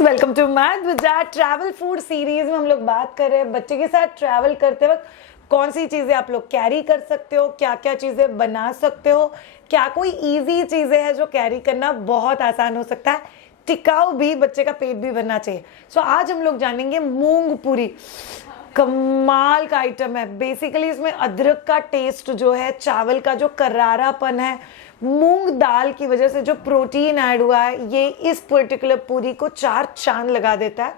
Welcome to math with travel food series में हम लोग बात कर रहे हैं बच्चे के साथ ट्रैवल करते वक्त कौन सी चीजें आप लोग कैरी कर सकते हो, क्या क्या चीजें बना सकते हो, क्या कोई इजी चीजें हैं जो कैरी करना बहुत आसान हो सकता है, टिकाऊ भी, बच्चे का पेट भी भरना चाहिए। सो आज हम लोग जानेंगे मूंग पूरी। कमाल का आइटम है। बेसिकली इसमें अदरक का टेस्ट जो है, चावल का जो करारापन है, मूंग दाल की वजह से जो प्रोटीन ऐड हुआ है, ये इस पर्टिकुलर पूरी को चार चांद लगा देता है।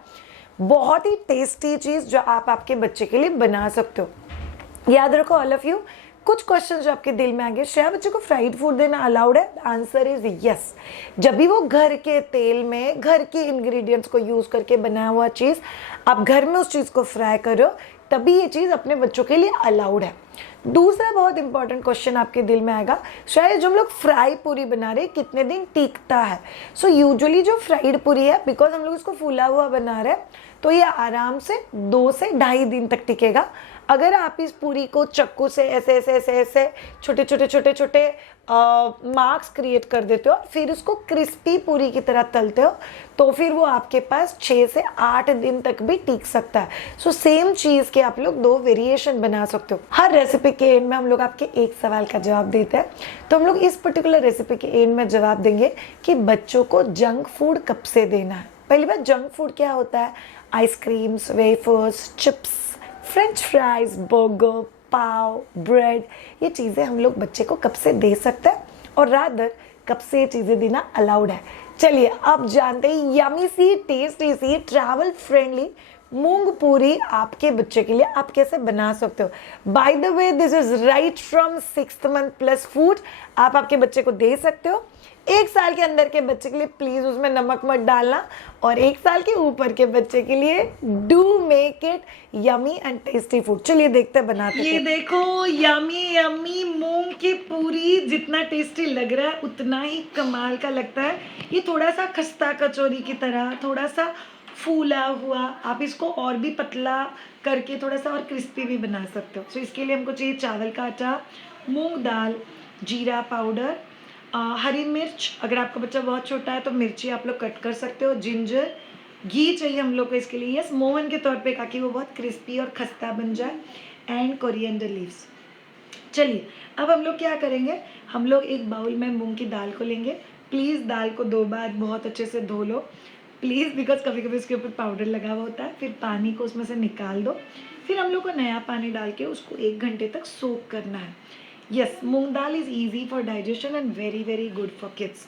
बहुत ही टेस्टी चीज जो आप आपके बच्चे के लिए बना सकते हो। याद रखो ऑल ऑफ यू, कुछ क्वेश्चन जो आपके दिल में आएंगे, श्रेया बच्चे को फ्राइड फूड देना अलाउड है? Answer is yes. जब भी वो घर के तेल में घर के इंग्रेडिएंट्स को यूज करके बनाया हुआ चीज आप घर में उस चीज को फ्राई करो, तभी ये चीज अपने बच्चों के लिए अलाउड है। दूसरा बहुत इंपॉर्टेंट क्वेश्चन आपके दिल में आएगा, शायद जो हम लोग फ्राई पूरी बना रहे हैं कितने दिन टिकता है? सो यूजुअली जो फ्राइड पूरी है, बिकॉज हम लोग इसको फूला हुआ बना रहे हैं, तो ये आराम से 2 से ढाई दिन तक टिकेगा। अगर आप इस पूरी को चक्कू से ऐसे ऐसे ऐसे ऐसे छोटे छोटे छोटे छोटे मार्क्स क्रिएट कर देते हो, फिर उसको क्रिस्पी पूरी की तरह तलते हो, तो फिर वो आपके पास 6 से 8 दिन तक भी टिक सकता है। सो सेम चीज़ के आप लोग 2 वेरिएशन बना सकते हो। हर रेसिपी के एंड में हम लोग आपके एक सवाल का जवाब देते हैं, तो हम लोग इस पर्टिकुलर रेसिपी के एंड में जवाब देंगे कि बच्चों को जंक फूड कब से देना है। पहली बात, जंक फूड क्या होता है? Ice creams, wafers, chips, French fries, burger, pav, bread, ये चीज़ें हम लोग बच्चे को कब से दे सकते हैं और रादर कब से ये चीज़ें देना अलाउड है। चलिए अब जानते हैं यमी सी, टेस्टी सी, ट्रैवल फ्रेंडली मूंग पूरी आपके बच्चे के लिए आप कैसे बना सकते हो। By the way, this is right from 6th month plus food. आप आपके बच्चे को दे सकते हो। 1 साल के अंदर के बच्चे के लिए प्लीज उसमें नमक मत डालना, और 1 साल के ऊपर के बच्चे के लिए do make it yummy and tasty food. चलिए देखते हैं बनाते। ये देखो यमी यमी मूंग की पूरी, जितना टेस्टी लग रहा है उतना ही कमाल का लगता है। ये थोड़ा सा खस्ता कचौरी की तरह, थोड़ा सा फूला हुआ, आप इसको और भी पतला करके थोड़ा सा और क्रिस्पी भी बना सकते हो। तो इसके लिए हमको चाहिए चावल का आटा, मूंग दाल, जीरा पाउडर, हरी मिर्च, अगर आपका बच्चा बहुत छोटा है तो मिर्ची आप लोग कट कर सकते हो, जिंजर, घी चाहिए हम लोग को इसके लिए, यस, मोहन के तौर पे, ताकि वो बहुत क्रिस्पी और खस्ता बन जाए, एंड कोरिएंडर लीव्स। चलिए अब हम लोग क्या करेंगे, हम लोग एक बाउल में मूंग की दाल को लेंगे। प्लीज़ दाल को 2 बार बहुत अच्छे से धो लो प्लीज़, बिकॉज कभी कभी उसके ऊपर पाउडर लगा हुआ होता है। फिर पानी को उसमें से निकाल दो। फिर हम लोग को नया पानी डाल के उसको 1 घंटे तक सोक करना है। Yes, moong dal is easy for digestion and very very good for kids.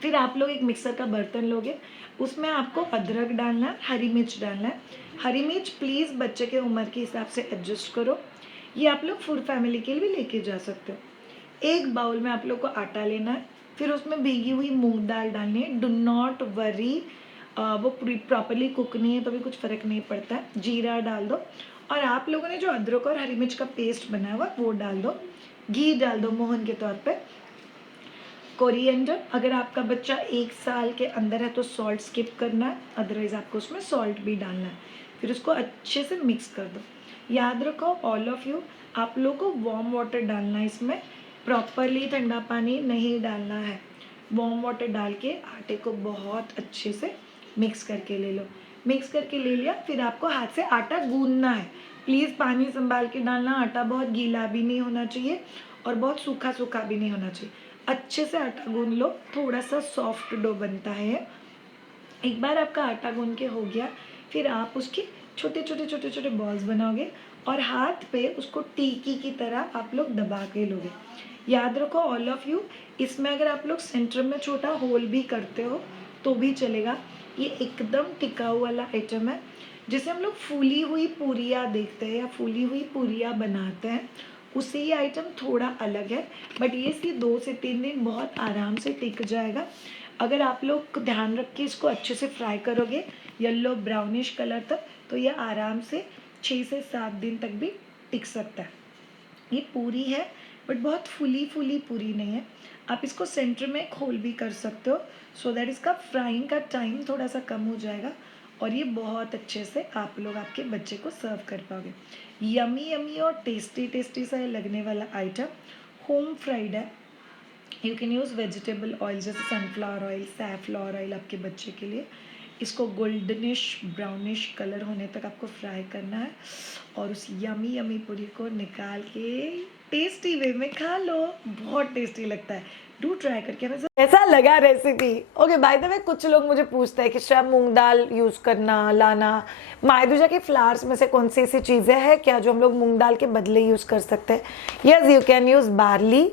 फिर आप लोग एक मिक्सर का बर्तन लोगे, उसमें आपको अदरक डालना है, हरी मिर्च डालना है। हरी मिर्च प्लीज़ बच्चे के उम्र के हिसाब से एडजस्ट करो। ये आप लोग फूड फैमिली के लिए भी लेके जा सकते हो। एक बाउल में आप लोग को आटा लेना है, फिर उसमें भीगी हुई मूंग दाल डालनी है। डू नॉट वरी, वो प्रॉपरली कुक नहीं है तो भी कुछ फ़र्क नहीं पड़ता है। जीरा डाल दो, और आप लोगों ने जो अदरक और हरी मिर्च का पेस्ट बनाया हुआ वो डाल दो। घी डाल दो मोहन के तौर पे। कोरिएंडर, अगर आपका बच्चा 1 साल के अंदर है तो सॉल्ट स्किप करना है, अदरवाइज आपको उसमें सॉल्ट भी डालना है। फिर उसको अच्छे से मिक्स कर दो। याद रखो ऑल ऑफ यू, आप लोग को वार्म वाटर डालना है इसमें, प्रॉपरली ठंडा पानी नहीं डालना है। वार्म वाटर डाल के आटे को बहुत अच्छे से मिक्स करके ले लो। मिक्स करके ले लिया, फिर आपको हाथ से आटा गूंदना है। प्लीज़ पानी संभाल के डालना, आटा बहुत गीला भी नहीं होना चाहिए और बहुत सूखा सूखा भी नहीं होना चाहिए। अच्छे से आटा गूंद लो, थोड़ा सा सॉफ्ट डो बनता है। एक बार आपका आटा गूंद के हो गया, फिर आप उसके छोटे छोटे छोटे छोटे बॉल्स बनाओगे और हाथ पे उसको टिक्की की तरह आप लोग दबा के लोगे। याद रखो ऑल ऑफ यू, इसमें अगर आप लोग सेंटर में छोटा होल भी करते हो तो भी चलेगा। ये एकदम टिकाऊ वाला आइटम है। जिसे हम लोग फूली हुई पूरियाँ देखते हैं या फूली हुई पूरियाँ बनाते हैं, उससे ये आइटम थोड़ा अलग है, बट ये 2 से 3 दिन बहुत आराम से टिक जाएगा। अगर आप लोग ध्यान रख के इसको अच्छे से फ्राई करोगे येलो ब्राउनिश कलर तक, तो ये आराम से 6 से 7 दिन तक भी टिक सकता है। ये पूरी है बट बहुत फूली फूली पूरी नहीं है। आप इसको सेंटर में एक होल भी कर सकते हो, सो दैट इसका फ्राइंग का टाइम थोड़ा सा कम हो जाएगा और ये बहुत अच्छे से आप लोग आपके बच्चे को सर्व कर पाओगे। यमी यमी और टेस्टी टेस्टी सा लगने वाला आइटम होम फ्राइड है। You can use vegetable oil जैसे सनफ्लावर ऑयल, सैफलॉवर ऑयल आपके बच्चे के लिए। इसको गोल्डनिश ब्राउनिश कलर होने तक आपको फ्राई करना है और उस यमी यमी पूरी को निकाल के टेस्टी वे में खा लो, बहुत टेस्टी लगता है। डू ट्राई करके हमें ऐसा लगा recipe. Okay, by the way कुछ लोग मुझे पूछते हैं कि शायद मूंग दाल यूज़ करना लाना, मायदूजा के फ्लावर्स में से कौन सी ऐसी चीज़ें हैं क्या जो हम लोग मूंग दाल के बदले यूज़ कर सकते हैं? Yes, you can use barley,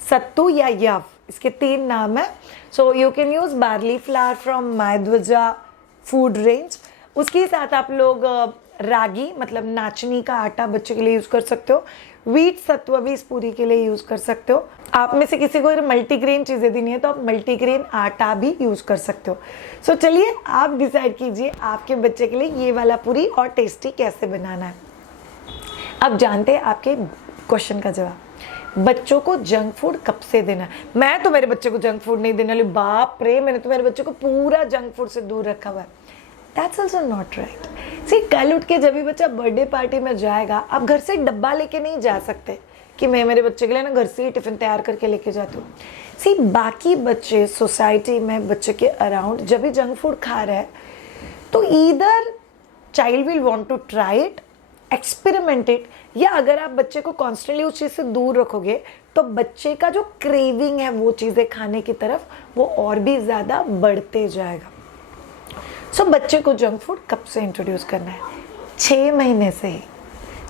sattu या यव, इसके 3 नाम है। So you can use barley flour from मायदूजा फूड रेंज। उसके साथ आप लोग रागी मतलब नाचनी का आटा बच्चे के लिए यूज़ कर सकते हो। व्हीट सत्व भी इस पूरी के लिए यूज़ कर सकते हो। आप में से किसी को मल्टीग्रेन चीज़ें देनी है तो आप मल्टीग्रेन आटा भी यूज़ कर सकते हो। सो चलिए आप डिसाइड कीजिए आपके बच्चे के लिए ये वाला पूरी और टेस्टी कैसे बनाना है। अब जानते हैं आपके क्वेश्चन का जवाब। बच्चों को जंक फूड कब से देना है? मैं तो मेरे बच्चे को जंक फूड नहीं देने वाली, बाप रे, मैंने तो मेरे बच्चे को पूरा जंक फूड से दूर रखा हुआ है। That's also not right. See, कल उठ के जब भी बच्चा बर्थडे पार्टी में जाएगा, आप घर से डब्बा लेके नहीं जा सकते कि मैं मेरे बच्चे के लिए ना घर से ही टिफिन तैयार करके लेके जाती हूँ। सी, बाकी बच्चे सोसाइटी में बच्चे के अराउंड जब भी जंक फूड खा रहे हैं तो either child will want to try it, experiment it, या अगर आप बच्चे को कॉन्स्टेंटली उस चीज़ से दूर रखोगे तो बच्चे का जो क्रेविंग है वो चीज़ें खाने की तरफ वो और भी ज़्यादा बढ़ते जाएगा। सो बच्चे को जंक फूड कब से इंट्रोड्यूस करना है? 6 महीने से ही।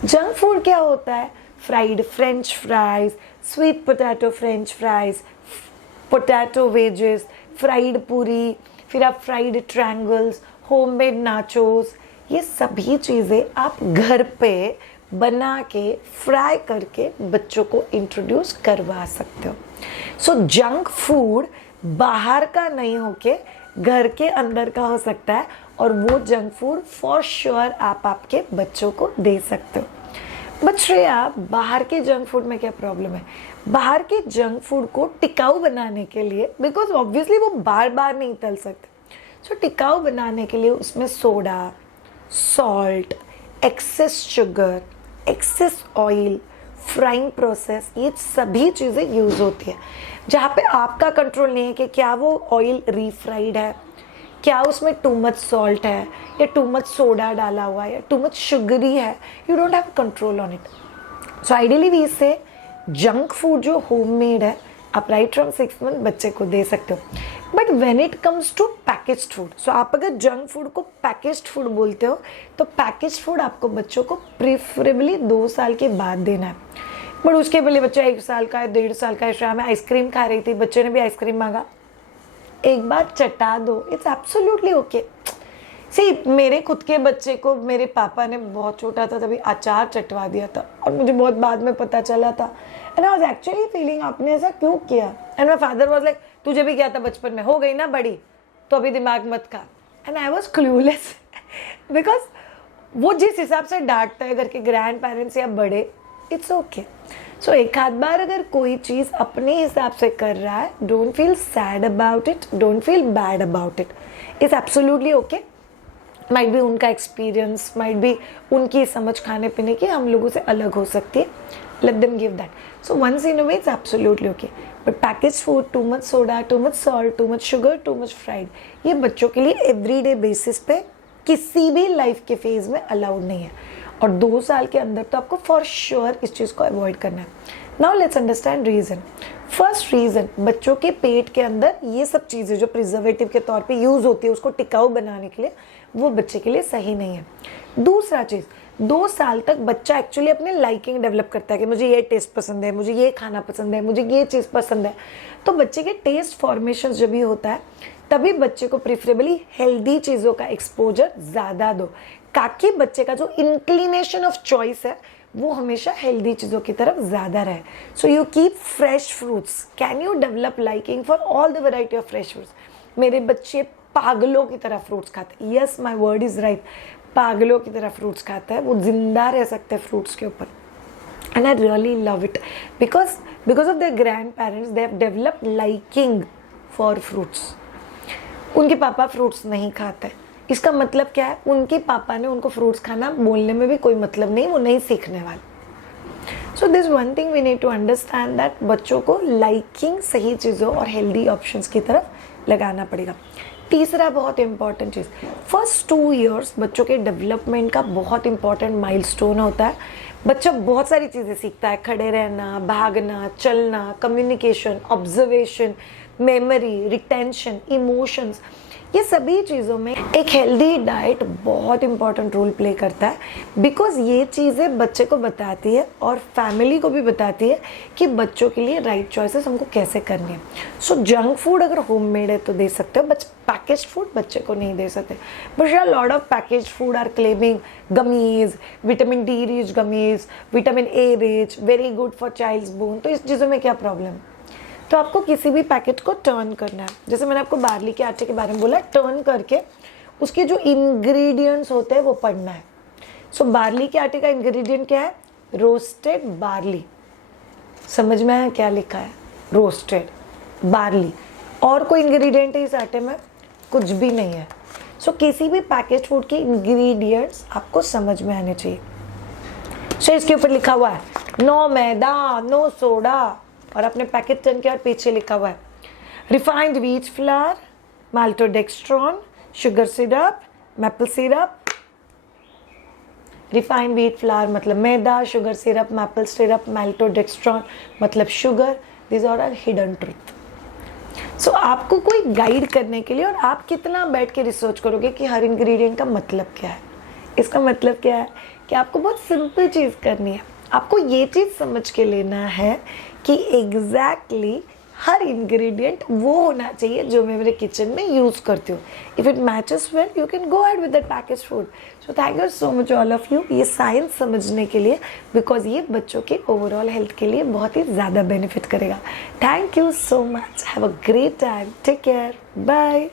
जंक फूड क्या होता है? Fried French fries, sweet potato French fries, potato wages, fried पूरी, फिर आप फ्राइड ट्रायंगल्स, होममेड नाचोस, ये सभी चीज़ें आप घर पे बना के फ्राई करके बच्चों को इंट्रोड्यूस करवा सकते हो। सो जंक फूड बाहर का नहीं होके घर के अंदर का हो सकता है और वो जंक फूड फॉर श्योर आप आपके बच्चों को दे सकते हो। बट श्रेया, बाहर के जंक फूड में क्या प्रॉब्लम है? बाहर के जंक फूड को टिकाऊ बनाने के लिए, बिकॉज ऑब्वियसली वो बार बार नहीं तल सकते, सो टिकाऊ बनाने के लिए उसमें soda, salt, excess sugar, excess oil, frying process, ये सभी चीज़ें यूज़ होती है जहाँ पे आपका कंट्रोल नहीं है कि क्या वो ऑयल रीफ्राइड है, क्या उसमें टू मच सॉल्ट है या टू मच सोडा डाला हुआ है या टू मच शुगरी है। You don't have control on it. So ideally we say junk food जो होममेड है आप राइट फ्रॉम 6 मंथ बच्चे को दे सकते हो। But when it comes to packaged food, so आप अगर जंक फूड को पैकेज्ड फूड बोलते हो तो पैकेज्ड फूड आपको बच्चों को प्रेफरेबली 2 साल के बाद देना है। बट उसके पहले बच्चा 1 साल का है, 1.5 साल का है, शाम में आइसक्रीम खा रही थी, बच्चे ने भी आइसक्रीम मांगा, एक बार चटा दो, इट्स एब्सोल्युटली ओके। सी, मेरे खुद के बच्चे को मेरे पापा ने बहुत छोटा था तभी अचार चटवा दिया था और मुझे बहुत बाद में पता चला था and I was actually feeling आपने ऐसा क्यों किया? And my father was like, तुझे भी क्या था बचपन में, हो गई ना बड़ी तो अभी दिमाग मत खा। And I was clueless because वो जिस हिसाब से डांटता है घर के ग्रैंड पेरेंट्स या बड़े, इट्स ओके। सो एक आध बार अगर कोई चीज़ अपने हिसाब से कर रहा है, don't feel sad about it, don't feel bad about it, it's absolutely okay. Might be उनका एक्सपीरियंस, माइट बी उनकी समझ खाने पीने की हम लोगों से अलग हो सकती है, let them give that. So once in a way it's absolutely okay. But packaged food, too much soda, too much salt, too much sugar, too much fried, ये बच्चों के लिए एवरीडे बेसिस पे किसी भी लाइफ के फेज में allowed नहीं है और 2 साल के अंदर तो आपको फॉर श्योर इस चीज़ को अवॉइड करना है। Now let's understand reason. First reason, बच्चों के पेट के अंदर ये सब चीज़ें जो प्रिजर्वेटिव के तौर पे यूज़ होती है उसको टिकाऊ बनाने के लिए, वो बच्चे के लिए सही नहीं है। दूसरा चीज़, 2 साल तक बच्चा एक्चुअली अपने लाइकिंग डेवलप करता है कि मुझे ये टेस्ट पसंद है, मुझे ये खाना पसंद है, मुझे ये चीज़ पसंद है। तो बच्चे के टेस्ट फॉर्मेशन जब भी होता है तभी बच्चे को प्रेफरेबली हेल्दी चीज़ों का एक्सपोजर ज़्यादा दो ताकि बच्चे का जो इंक्लिनेशन ऑफ चॉइस है वो हमेशा हेल्दी चीज़ों की तरफ ज़्यादा रहे। So you keep fresh fruits, can you develop liking for all the variety of fresh fruits. मेरे बच्चे पागलों की तरह फ्रूट्स खाते हैं, yes my word is right, पागलों की तरह फ्रूट्स खाता है, वो जिंदा रह सकते हैं फ्रूट्स के ऊपर। And I really love it because of their grand parents they have developed liking for fruits. उनके पापा फ्रूट्स नहीं खाते, इसका मतलब क्या है? उनके पापा ने उनको फ्रूट्स खाना बोलने में भी कोई मतलब नहीं, वो नहीं सीखने वाले। So this one thing we need to understand that बच्चों को लाइकिंग सही चीज़ों और हेल्दी ऑप्शंस की तरफ लगाना पड़ेगा। तीसरा बहुत इंपॉर्टेंट चीज़, फर्स्ट 2 इयर्स बच्चों के डेवलपमेंट का बहुत इंपॉर्टेंट माइलस्टोन होता है। बच्चा बहुत सारी चीज़ें सीखता है, खड़े रहना, भागना, चलना, communication, observation, memory, retention, emotions, ये सभी चीज़ों में एक हेल्दी डाइट बहुत इंपॉर्टेंट रोल प्ले करता है। बिकॉज ये चीज़ें बच्चे को बताती है और फैमिली को भी बताती है कि बच्चों के लिए राइट चॉइसेस हमको कैसे करनी है। सो जंक फूड अगर होममेड है तो दे सकते हो, बट पैकेज्ड फूड बच्चे को नहीं दे सकते। But lot of packaged food are claiming gummies, vitamin D rich gummies, vitamin A rich, very good for child's bone. तो इस चीज़ों में क्या प्रॉब्लम? तो आपको किसी भी पैकेट को टर्न करना है। जैसे मैंने आपको बार्ली के आटे के बारे में बोला, टर्न करके उसके जो इंग्रेडिएंट्स होते हैं वो पढ़ना है। सो बार्ली के आटे का इंग्रेडिएंट क्या है? Roasted barley. समझ में आया क्या लिखा है? Roasted barley. और कोई इंग्रेडिएंट है इस आटे में? कुछ भी नहीं है। सो किसी भी पैकेज फूड के इंग्रेडिएंट्स आपको समझ में आने चाहिए। सो इसके ऊपर लिखा हुआ है नो मैदा, नो सोडा, और अपने पैकेट टर्न के और पीछे लिखा हुआ है refined wheat flour, maltodextrin, sugar syrup, maple syrup. Refined wheat flour मतलब maida, sugar syrup, maple syrup, maltodextrin मतलब sugar. This are hidden truth. So आपको कोई गाइड करने के लिए, और आप कितना बैठ के रिसर्च करोगे कि हर इंग्रेडिएंट का मतलब क्या है? इसका मतलब क्या है कि आपको बहुत सिंपल चीज़ करनी है। आपको ये चीज़ समझ के लेना है कि एग्जैक्टली हर इंग्रेडिएंट वो होना चाहिए जो मैं मेरे किचन में यूज़ करती हूँ। If it matches well you can go ahead with that package food. So thank you so much all of you ये साइंस समझने के लिए, बिकॉज ये बच्चों के ओवरऑल हेल्थ के लिए बहुत ही ज़्यादा बेनिफिट करेगा। Thank you so much, have a great time, take care, bye.